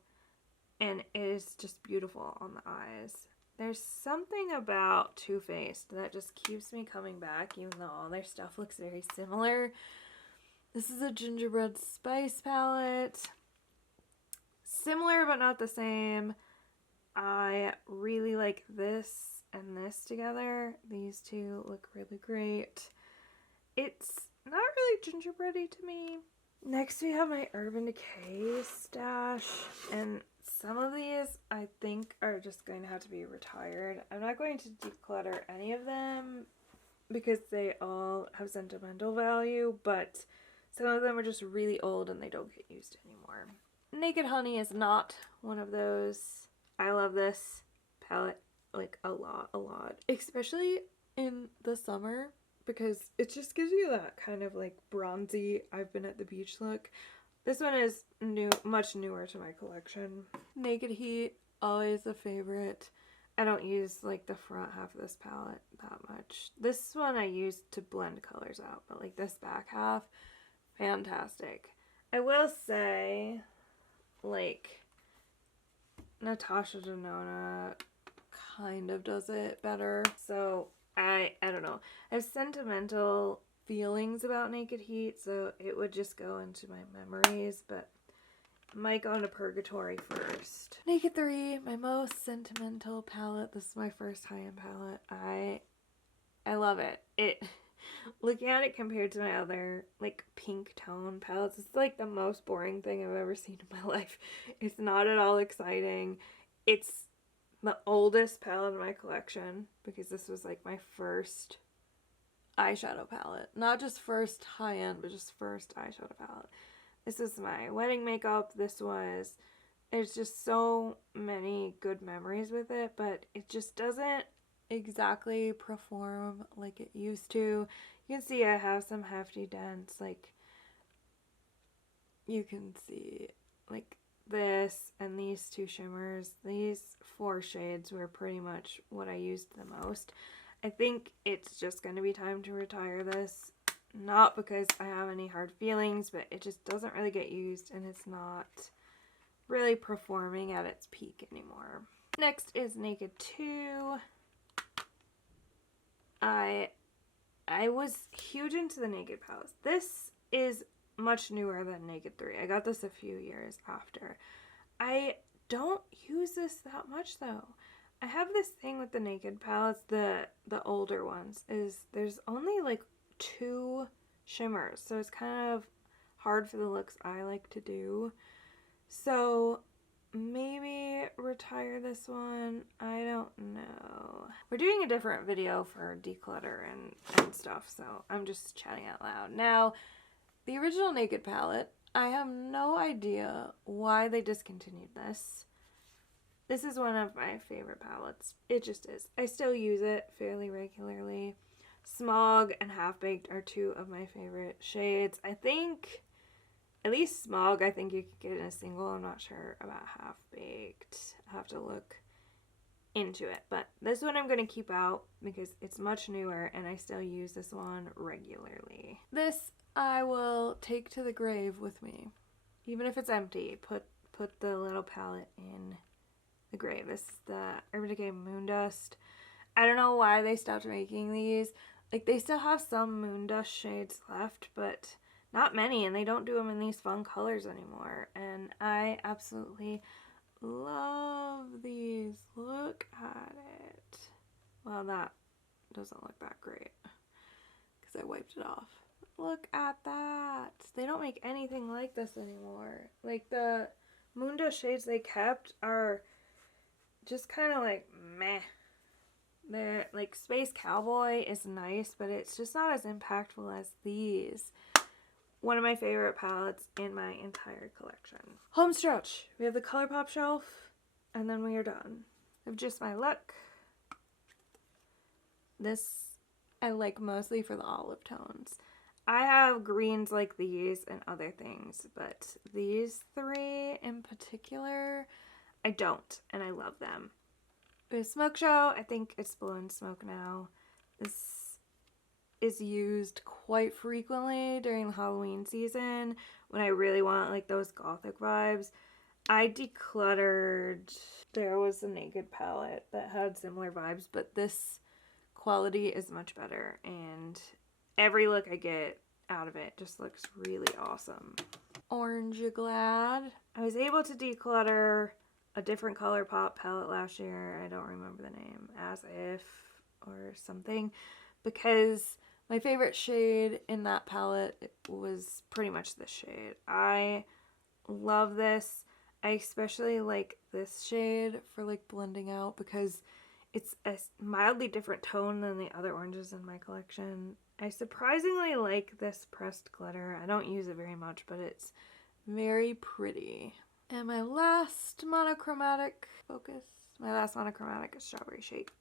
And it is just beautiful on the eyes. There's something about Too Faced that just keeps me coming back, even though all their stuff looks very similar. This is a gingerbread spice palette. Similar but not the same. I really like this and this together. These two look really great. It's not really gingerbready to me. Next we have my Urban Decay stash, and some of these I think are just going to have to be retired. I'm not going to declutter any of them because they all have sentimental value, but some of them are just really old and they don't get used anymore. Naked Honey is not one of those. I love this palette like a lot, especially in the summer because it just gives you that kind of like bronzy, I've been at the beach look. This one is new, much newer to my collection. Naked Heat, always a favorite. I don't use like the front half of this palette that much. This one I use to blend colors out, but like this back half, fantastic. I will say, like, Natasha Denona kind of does it better. So I don't know. I have sentimental feelings about Naked Heat, so it would just go into my memories, but I might go into Purgatory first. Naked 3, my most sentimental palette. This is my first high-end palette. I love it. Looking at it compared to my other like pink tone palettes, it's like the most boring thing I've ever seen in my life. It's not at all exciting. It's the oldest palette in my collection because this was like my first eyeshadow palette. Not just first high-end, but just first eyeshadow palette. This is my wedding makeup. There's just so many good memories with it, but it just doesn't exactly perform like it used to. You can see I have some hefty dents, like you can see like this and these two shimmers. These 4 shades were pretty much what I used the most. I think it's just going to be time to retire this. Not because I have any hard feelings, but it just doesn't really get used and it's not really performing at its peak anymore. Next is Naked 2. I was huge into the Naked palettes. This is much newer than Naked 3. I got this a few years after. I don't use this that much though. I have this thing with the Naked palettes, the older ones, is there's only like 2 shimmers, so it's kind of hard for the looks I like to do. So maybe retire this one. I don't know. We're doing a different video for declutter and stuff, so I'm just chatting out loud. Now, the original Naked palette, I have no idea why they discontinued this. This is one of my favorite palettes. It just is. I still use it fairly regularly. Smog and Half Baked are 2 of my favorite shades. I think, at least Smog, I think you could get in a single. I'm not sure about Half Baked. I'll have to look into it. But this one I'm going to keep out because it's much newer and I still use this one regularly. This I will take to the grave with me. Even if it's empty, put the little palette in the grave. This is the Urban Decay Moondust. I don't know why they stopped making these. Like, they still have some Moondust shades left, but not many, and they don't do them in these fun colors anymore. And I absolutely love these. Look at it. Well, that doesn't look that great because I wiped it off. Look at that. They don't make anything like this anymore. Like, the Moondust shades they kept are just kind of like meh. They're like Space Cowboy is nice, but it's just not as impactful as these. One of my favorite palettes in my entire collection. Home stretch. We have the ColourPop shelf, and then we are done. I have Just My Luck. This I like mostly for the olive tones. I have greens like these and other things, but these 3 in particular, I don't, and I love them. The Smoke Show, I think it's Blowing Smoke now. This is used quite frequently during the Halloween season when I really want like those gothic vibes. I decluttered there was a Naked palette that had similar vibes, but this quality is much better, and every look I get out of it just looks really awesome. Orange Glad. I was able to declutter a different ColourPop palette last year. I don't remember the name, As If or something, because my favorite shade in that palette was pretty much this shade. I love this. I especially like this shade for like blending out because it's a mildly different tone than the other oranges in my collection. I surprisingly like this pressed glitter. I don't use it very much, but it's very pretty. And my last monochromatic is Strawberry Shake.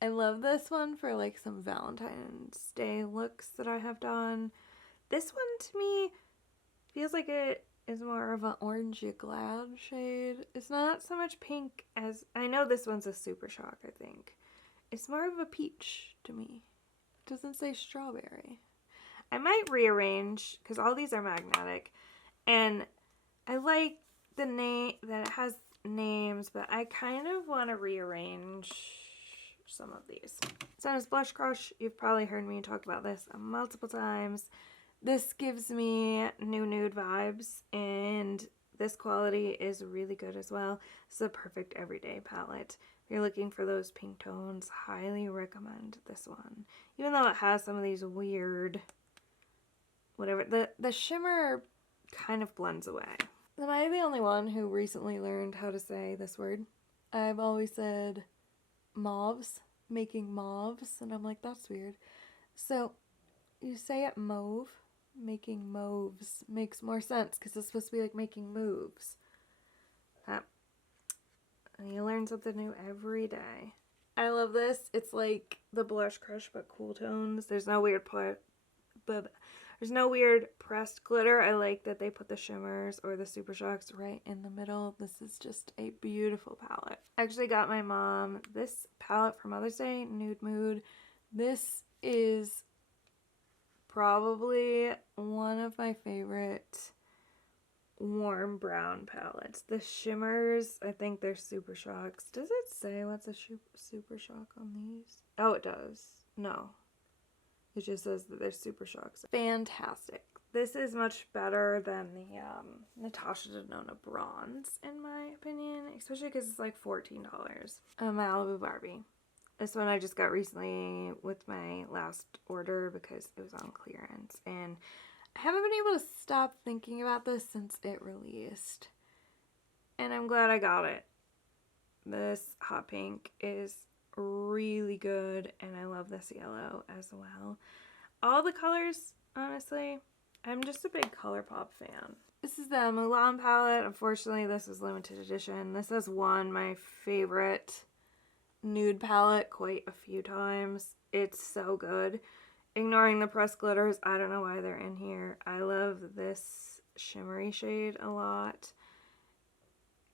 I love this one for like some Valentine's Day looks that I have done. This one to me feels like it is more of an orangey glad shade. It's not so much pink as, I know this one's a Super Shock, I think. It's more of a peach to me. It doesn't say strawberry. I might rearrange, because all these are magnetic, and I like the name, that it has names, but I kind of want to rearrange some of these. So as Blush Crush, you've probably heard me talk about this multiple times. This gives me new nude vibes, and this quality is really good as well. It's a perfect everyday palette. If you're looking for those pink tones, highly recommend this one. Even though it has some of these weird, whatever, the shimmer kind of blends away. Am I the only one who recently learned how to say this word? I've always said mauves, making mauves, and I'm like, that's weird. So you say it mauve, making mauves makes more sense because it's supposed to be like making moves. You learn something new every day. I love this. It's like the Blush Crush but cool tones. There's no weird pressed glitter. I like that they put the shimmers or the Super Shocks right in the middle. This is just a beautiful palette. I actually got my mom this palette for Mother's Day, Nude Mood. This is probably one of my favorite warm brown palettes. The shimmers, I think they're Super Shocks. Does it say what's a Super Shock on these? Oh, it does. No. It just says that they're Super Shocks. Fantastic. This is much better than the Natasha Denona Bronze, in my opinion. Especially because it's like $14. Malibu Barbie. This one I just got recently with my last order because it was on clearance. And I haven't been able to stop thinking about this since it released. And I'm glad I got it. This hot pink is really good, and I love this yellow as well. All the colors, honestly, I'm just a big ColourPop fan. This is the Mulan palette. Unfortunately, this is limited edition. This has won my favorite nude palette quite a few times. It's so good. Ignoring the pressed glitters, I don't know why they're in here. I love this shimmery shade a lot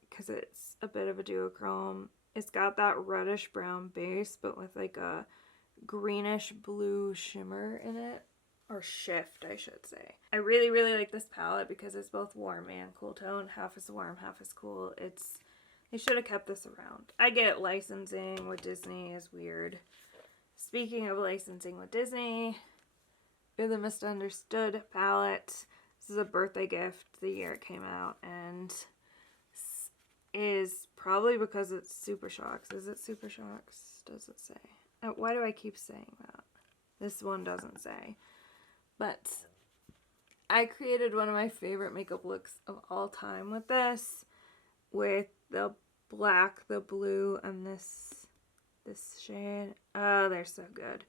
because it's a bit of a duochrome. It's got that reddish brown base, but with like a greenish blue shimmer in it. Or shift, I should say. I really, really like this palette because it's both warm and cool tone. Half is warm, half is cool. They should have kept this around. I get licensing with Disney is weird. Speaking of licensing with Disney, You're the Misunderstood palette. This is a birthday gift the year it came out, and is probably because it's Super Shocks. Is it Super Shocks? Does it say? Why do I keep saying that? This one doesn't say. But I created one of my favorite makeup looks of all time with this. With the black, the blue, and this shade. Oh, they're so good.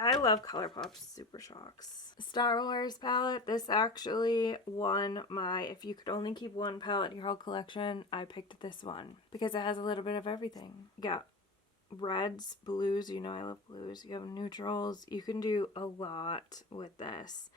I love ColourPop's Super Shocks. Star Wars palette. This actually won my, if you could only keep one palette in your whole collection, I picked this one. Because it has a little bit of everything. You got reds, blues, you know I love blues. You have neutrals. You can do a lot with this.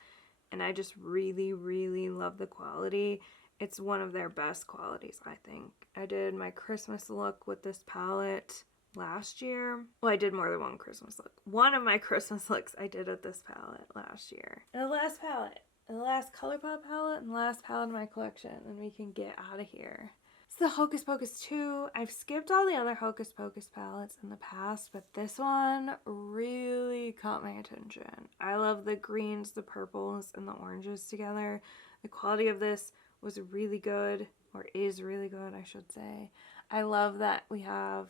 And I just really, really love the quality. It's one of their best qualities, I think. I did my Christmas look with this palette last year. Well, I did more than one Christmas look. One of my Christmas looks I did with this palette last year. And the last palette the last ColourPop palette and the last palette in my collection, and we can get out of here. It's the Hocus Pocus 2. I've skipped all the other Hocus Pocus palettes in the past, but this one really caught my attention. I love the greens, the purples, and the oranges together. The quality of this was really good, or is really good, I should say. I love that we have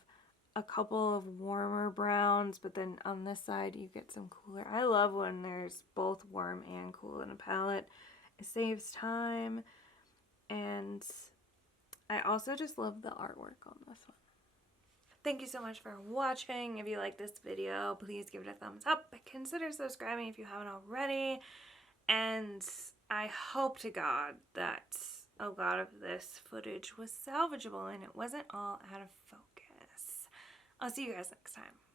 a couple of warmer browns, but then on this side you get some cooler. I love when there's both warm and cool in a palette. It saves time, and I also just love the artwork on this one. Thank you so much for watching. If you like this video, please give it a thumbs up. Consider subscribing if you haven't already. And I hope to God that a lot of this footage was salvageable and it wasn't all out of focus. I'll see you guys next time.